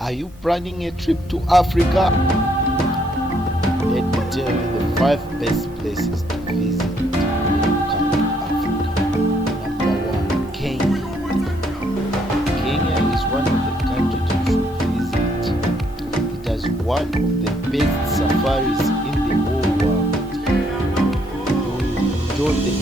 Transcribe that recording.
Are you planning a trip to Africa? Let me tell you the 5 best places to visit when you come to Africa. Number 1, Kenya. Kenya is one of the countries you should visit. It has one of the best safaris in the whole world. You will enjoy the